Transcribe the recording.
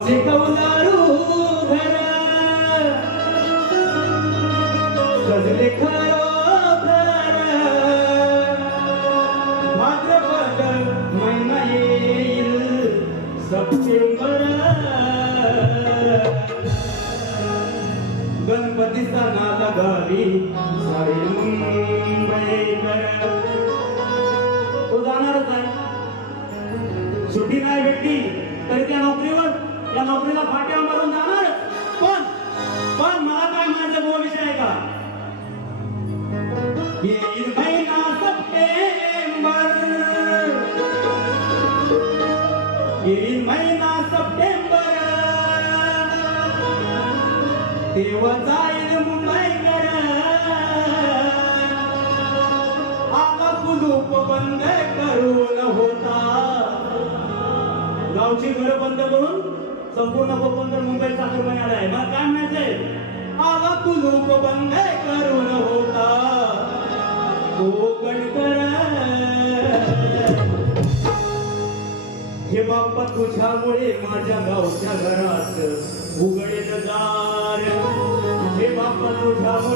कौलारू घर सजले खरो घर भाद्रपद महिना येईल सप्टेंबर गणपती सणाला घाली सारे मुंबईकर तो जाणारच आहे सुट्टी नाही भेटली तरी त्या नोकरीवर या नोकरीला फाट्या मारून जाणार पण मला काय म्हणायचं गो विषय आहे का येईल महिना सप्टेंबर येईल महिना सप्टेंबर तेव्हा जाईल मुंबईकर आता कुलूप बंद करून होता गावची घर बंद करून संपूर्ण कोकण मुंबईत चाकरमानी आलाय मग काय म्हणायचंय आला कुलूप बंद करून होता कोकणकर हे बाप्पा तुझ्यामुळे माझ्या गावच्या घरात उघडेल दार हे बाप्पा तुझ्यामुळे